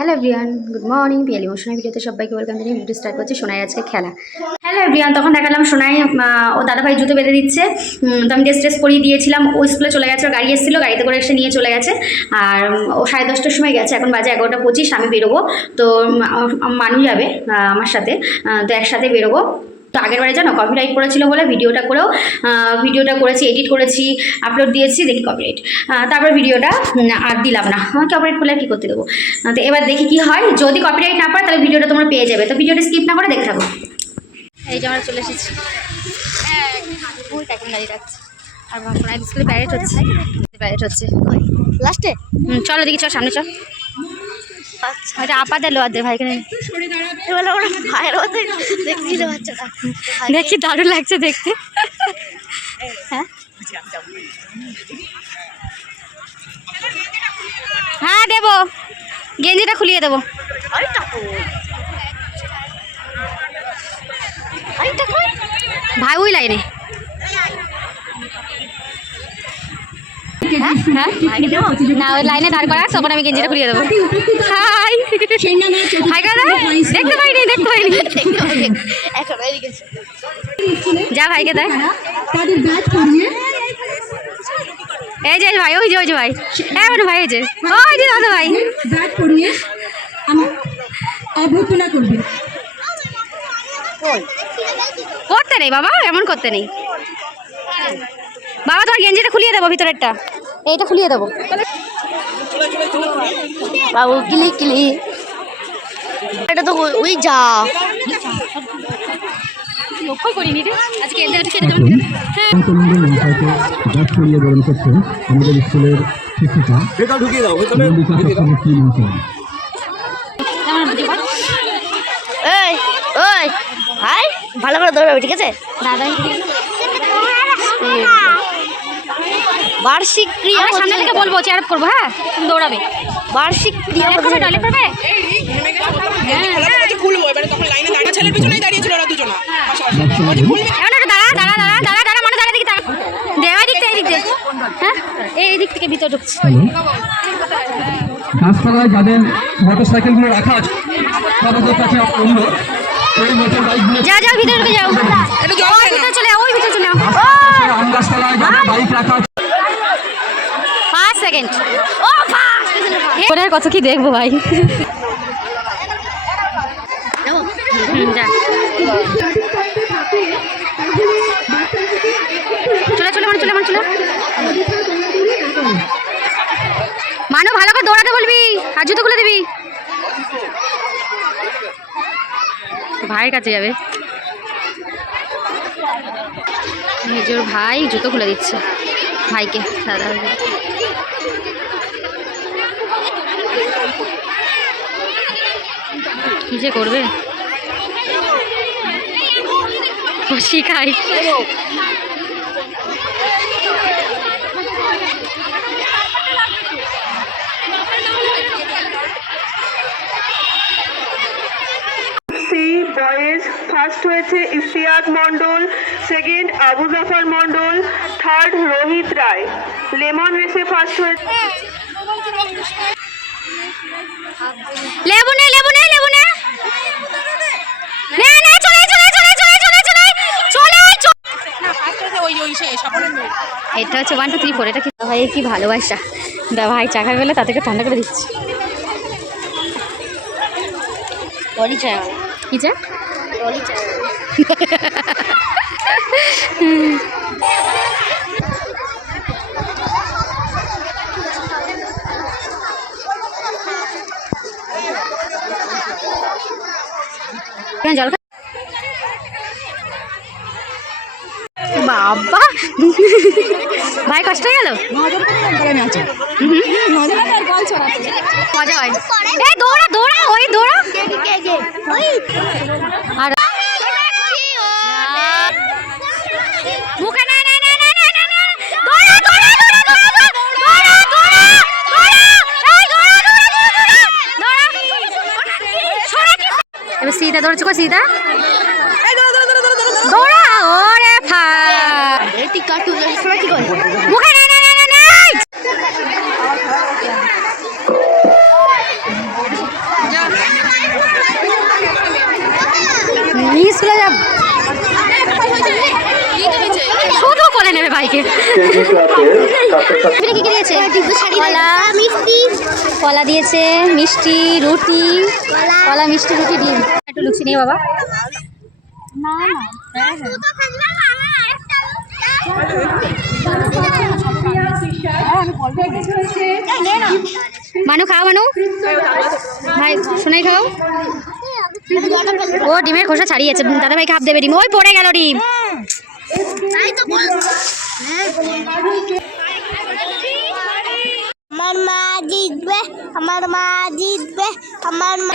Hello everyone good morning Piyali Sonai ভিডিওতে সবাইকে welcome জানিয়ে ভিডিও স্টার্ট করছি সোনাই আজকে খেলা। হ্যালো এভরিয়ান তখন দেখালাম সোনাই ও দাদাভাই জুতো বেঁধে দিচ্ছে। তো আমি ড্রেস ট্রেস পরিয়ে দিয়েছিলাম, ও স্কুলে চলে গেছে গাড়ি এসেছিল, গাড়িতে করে এসে নিয়ে চলে গেছে। আর ও সাড়ে দশটার সময় গেছে, এখন বাজে এগারোটা পঁচিশ, আমি বেরোবো। তো মানু যাবে আমার সাথে তো একসাথে বেরোবো। তো আগের বারে জানো কপিরাইট করেছিল বলে ভিডিওটা করেও ভিডিওটা করেছি এডিট করেছি আপলোড দিয়েছি দেখি কপিরাইট তারপর ভিডিওটা আর দিলাম না। কপিরাইট করলে কী করতে দেবো? তো এবার দেখি কি হয়। যদি কপিরাইট না পায় তাহলে ভিডিওটা তোমরা পেয়ে যাবে। তো ভিডিওটা স্কিপ না করে দেখে থাকো। এই যে আমরা চলে এসেছি। রাখছি। আর স্কুলে হচ্ছে। প্যারেড হচ্ছে। লাস্টে চলো দেখি চল সামনে চল। এটা এবার ওরা ভাইয়ের দেখছিল বাচ্চাটা। দেখি দারুণ লাগছে দেখতে। হ্যাঁ? হ্যাঁ দেবো। গেঞ্জিটা খুলিয়ে দেবো। ভাই ওই লাইনে হ্যাঁ হ্যাঁ ভাইকে দেবো না ওই লাইনে দাঁড় করা তখন আমি গেঞ্জিটা খুলিয়ে দেবো। হাই। হাই দাদা দেখতে পাইনি দেখতে পাইনি। যা ভাইকে ব্যাচ এই যে ভাই ওই যে ওই যে ভাই। হ্যাঁ ভাই এই যে। ওই যে দাদা ভাই। অভ্যর্থনা করবে করতে নেই বাবা এমন করতে নেই। বাবা তোমার গেঞ্জিটা খুলিয়ে দেবো ভিতরেরটা। এইটা খুলিয়ে দেবো। বাবু কিলি কিলি। এটা তো ওই- যা। লক্ষ্য করিনি রে। আজকে এদের খেতে হ্যাঁ। বরণ করছেন। আমাদের স্কুলের শিক্ষিকা। ঢুকিয়ে দাও এই ওই হাই ভালো করে দৌড়াবে ঠিক আছে? দাদা বার্ষিক ক্রিয়া আমরা সামনে থেকে বলব চেয়ার করব হ্যাঁ? দৌড়াবে। বার্ষিক ক্রিয়া প্রতিযোগিতা ডলে পড়বে রাস্তায় যাদের মোটর সাইকেলগুলো রাখা আছে ভিতরে যাও। ভিতরে যাও সেকেন্ড ও কত কি দেখব ভাই? চলে চলে মানে চলে মানে চলে। মানু, ভালো করে দৌড়াতে বলবি আর জুতো খুলে দিবি। ভাইয়ের কাছে যাবে। নিজের ভাই জুতো খুলে দিচ্ছে। ভাইকে, দাদা কি যে করবে? শিখাই সি বয়েজ ফার্স্ট হয়েছে Ishtiaq Mondal second Abu Jafar Mondal third Rohit Roy. Lemon রেসে ফার্স্ট হয়েছে এটা হচ্ছে ওয়ান টু থ্রি ফোর এটা কি? ভাই কি ভালোবাসা? দা ভাই চাকা গেলে তাদেরকে ঠান্ডা করে দিচ্ছি। কি চাই জল খা- বাবা ভাই কষ্ট হয়ে গেল হয় ওই দৌড়া সীতা দৌড়ছে কো সীতা দৌড়া Smarty cartoon. Smarty goal. Miss করে নেবে ভাইকে। কি দিয়েছে? কলা দিয়েছে মিষ্টি রুটি। কলা। মিষ্টি রুটি ডিম। একটু লুচি নিয়ে বাবা। না না। হ্যাঁ, হ্যাঁ। মানু, খাও মানু। ভাই শোনাই খাও। ও, ডিমের খোসা ছাড়িয়েছে। দাদা ভাই খাপ দেবে ডিম। ওই পড়ে গেল ডিম। আমার মা জিতবে, আমার মা জিতবে, আমার মা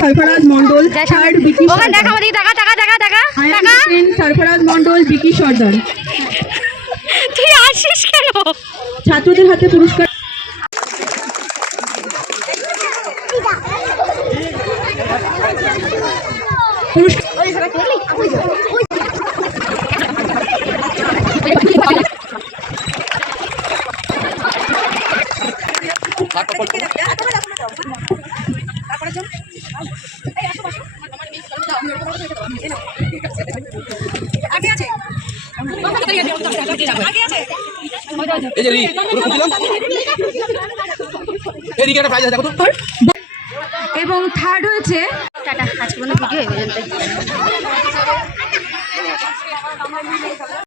সরফরাজ মন্ডল থার্ড বিকি ওখানে দেখা আমাদের টাকা টাকা টাকা টাকা টাকা সরফরাজ মন্ডল বিকি সর্দার। তুই আসিস কেন? ছাত্রদের হাতে পুরস্কার এই যে রি পুরো খুঁজলাম এদিকে একটা প্রাইজ আছে দেখো তো। এবং থার্ড হয়েছে। টাটা আজকে পর্যন্ত ভিডিও এই পর্যন্ত